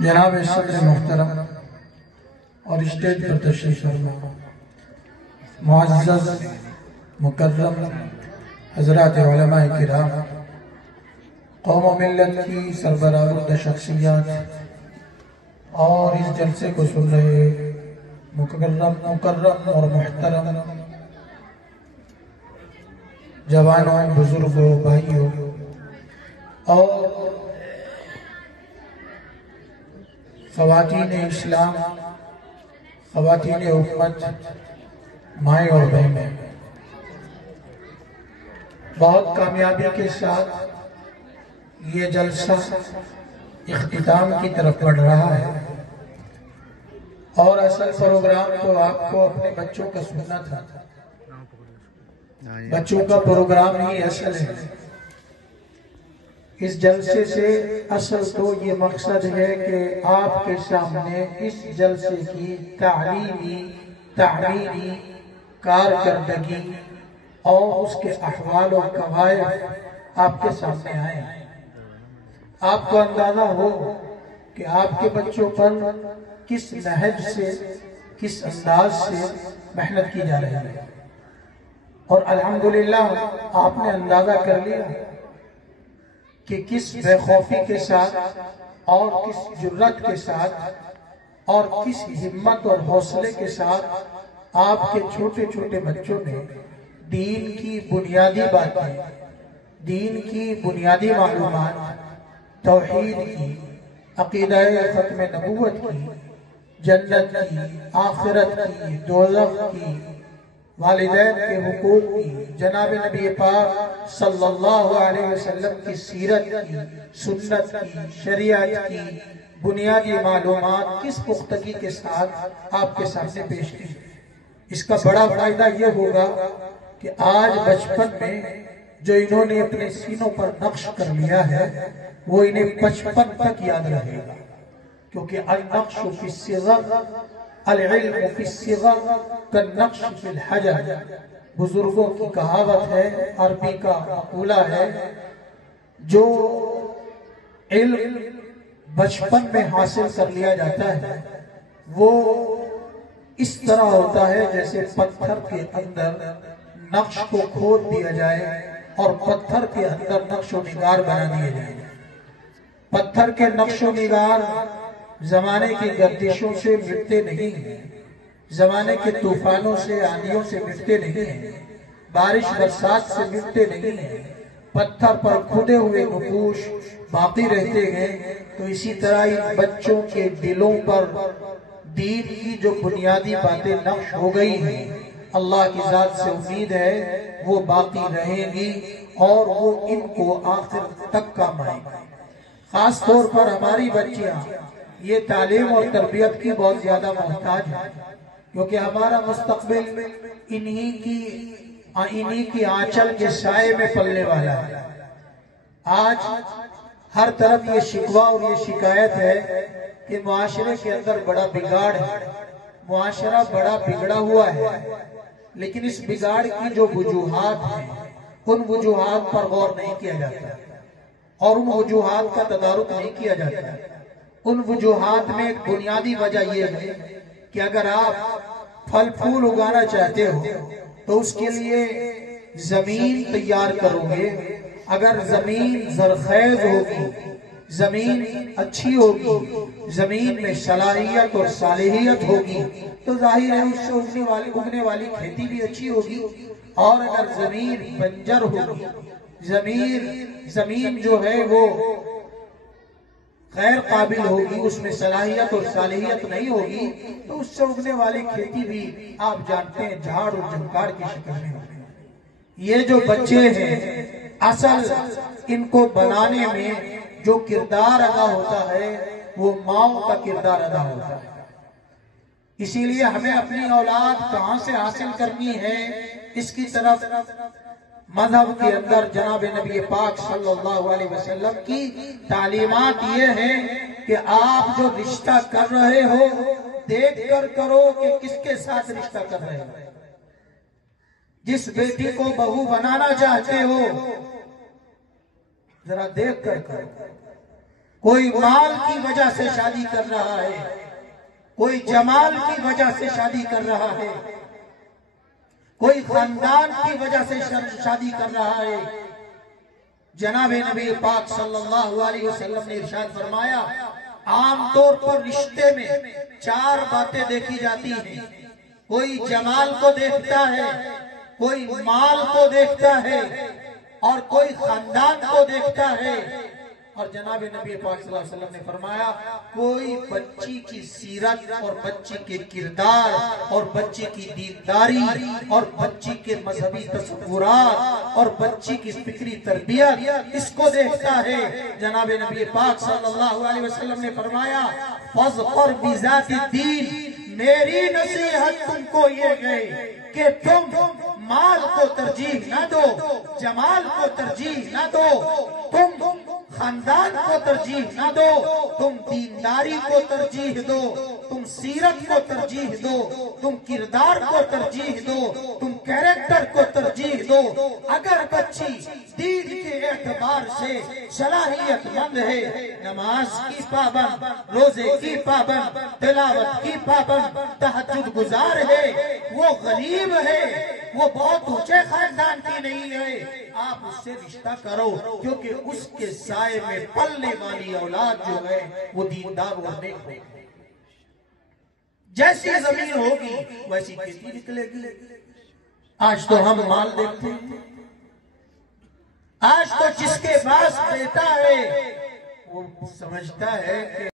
جناب صدر محترم اور اسٹیج پر تشریف فرما معزز مکرم حضرات علماء کرام، قوم و ملت کی سربراہ شخصیات اور اس جلسے کو سن رہے مکرم اور محترم جوانوں، بزرگوں، بھائیوں اور خواتین اسلام، خواتین امت، مائیں اور بہنیں، بہت کامیابی کے ساتھ یہ جلسہ اختتام کی طرف بڑھ رہا ہے اور اصل پروگرام تو آپ کو اپنے بچوں کا سننا تھا۔ بچوں کا پروگرام ہی اصل ہے۔ اس جلسے سے اصل تو یہ مقصد ہے کہ آپ کے سامنے اس جلسے کی تعلیمی کارکردگی اور اس کے احوال و قواعد آپ کے سامنے آئیں، آپ کو اندازہ ہو کہ آپ کے بچوں پر کس نہج سے، کس انداز سے محنت کی جا رہی ہے، اور الحمدللہ آپ نے اندازہ کر لیا کہ کس بے خوفی کے ساتھ اور کس جرات کے ساتھ اور کس ہمت اور حوصلے کے ساتھ آپ کے چھوٹے چھوٹے بچوں نے دین کی بنیادی باتیں، دین کی بنیادی معلومات، توحید کی، عقیدہ ختم نبوت کی، جنت کی، آخرت کی، دوزخ کی، والدین کے حقوق کی، جناب نبی پاک صلی اللہ علیہ وسلم کی سیرت کی، سنت کی، شریعت کی بنیادی معلومات کس پختگی کے ساتھ آپ کے سامنے پیش کی۔ اس کا بڑا فائدہ یہ ہوگا کہ آج بچپن میں جو انہوں نے اپنے سینوں پر نقش کر لیا ہے وہ انہیں بچپن تک یاد رہے گا، کیونکہ النقش فی الصغر العلم فی الصغر کالنقش فی الحجر، بزرگوں کی کہاوت ہے، عربی کا مقولہ ہے، جو علم بچپن میں حاصل کر لیا جاتا ہے وہ اس طرح ہوتا ہے جیسے پتھر کے اندر نقش کو کھود دیا جائے اور پتھر کے اندر نقش و نگار بنا دیے جائے۔ پتھر کے نقش و نگار زمانے کی گردشوں سے مٹتے نہیں ہیں، زمانے کے طوفانوں سے، آندھیوں سے مٹتے نہیں ہیں، بارش برسات سے مٹتے نہیں ہیں، پتھر پر کھدے ہوئے نقوش باقی رہتے ہیں۔ تو اسی طرح ان بچوں کے دلوں پر دین کی جو بنیادی باتیں نقش ہو گئی ہیں، اللہ کی ذات سے امید ہے وہ باقی رہیں گی اور وہ ان کو آخر تک کام آئیں گی۔ خاص طور پر ہماری بچیاں یہ تعلیم اور تربیت کی بہت زیادہ محتاج ہے، کیونکہ ہمارا مستقبل انہی کی آنچل کے سائے میں پلنے والا ہے۔ آج ہر طرف یہ شکوہ اور یہ شکایت ہے کہ معاشرے کے اندر بڑا بگاڑ ہے، معاشرہ بڑا بگڑا ہوا ہے، لیکن اس بگاڑ کی جو وجوہات ہیں ان وجوہات پر غور نہیں کیا جاتا اور ان وجوہات کا تدارک نہیں کیا جاتا۔ ان وجوہات میں ایک بنیادی وجہ یہ ہے کہ اگر آپ پھل پھول اگانا چاہتے ہو تو اس کے لیے زمین تیار کرو گے۔ اگر زمین زرخیز ہوگی، زمین اچھی ہوگی، زمین میں صلاحیت اور صالحیت ہوگی تو ظاہر ہے اس سے اگنے والی کھیتی بھی اچھی ہوگی۔ اور اگر زمین بنجر ہوگی، زمین جو ہے وہ غیر قابل ہوگی، اس میں صلاحیت اور صالحیت نہیں ہوگی تو اس سے اگنے والی کھیتی بھی آپ جانتے ہیں جھاڑ اور جھنکار کی شکل میں ہوگی۔ یہ جو بچے ہیں اصل ان کو بنانے میں جو کردار ادا ہوتا ہے وہ ماؤں کا کردار ادا ہوتا ہے۔ اسی لیے ہمیں اپنی اولاد کہاں سے حاصل کرنی ہے، اس کی طرف مذہب کے اندر جناب نبی پاک صلی اللہ علیہ وسلم کی تعلیمات یہ ہیں کہ آپ جو رشتہ کر رہے ہو دیکھ کر کرو کہ کس کے ساتھ رشتہ کر رہے ہو۔ جس بیٹی کو بہو بنانا چاہتے ہو ذرا دیکھ کر کرو، کوئی مال کی وجہ سے شادی کر رہا ہے، کوئی جمال کی وجہ سے شادی کر رہا ہے، کوئی خاندان کی وجہ سے شادی کر رہا ہے۔ جناب نبی پاک صلی اللہ علیہ وسلم نے ارشاد فرمایا، عام طور پر رشتے میں 4 باتیں دیکھی جاتی ہیں۔ کوئی جمال کو دیکھتا ہے، کوئی مال کو دیکھتا ہے، اور کوئی خاندان کو دیکھتا ہے۔ اور جناب نبی پاک صلی اللہ علیہ وسلم نے فرمایا، کوئی بچی کی سیرت اور بچی کے کردار اور بچی کی دینداری اور بچی کے مذہبی تصورات اور بچی کی فکری تربیت، اس کو دیکھتا ہے۔ جناب نبی پاک صلی اللہ علیہ وسلم نے فرمایا، فَاظْفَرْ بِذَاتِ الدِّينِ، میری نصیحت تم کو یہ ہے کہ تم مال کو ترجیح نہ دو، جمال کو ترجیح نہ دو، تم خاندان کو ترجیح نہ دو، تم دینداری کو ترجیح دو، تم سیرت کو ترجیح دو، تم کردار کو ترجیح دو، تم کیریکٹر کو ترجیح دو۔ اگر بچی دین کے اعتبار سے صلاحیت مند ہے، نماز کی پابند، روزے کی پابند، تلاوت کی پابند، تہجد گزار ہے، وہ غریب ہے، وہ بہت اونچے خاندان کی نہیں ہے، آپ اس سے رشتہ کرو، کیونکہ اس کے سائے میں پلنے والی اولاد جو ہے وہ دیندار اور نیک ہوگی۔ جیسی زمین ہوگی ویسی کھیتی نکلے گی۔ آج تو ہم مال دیکھتے ہیں، آج تو جس کے پاس بیٹا ہے وہ سمجھتا ہے کہ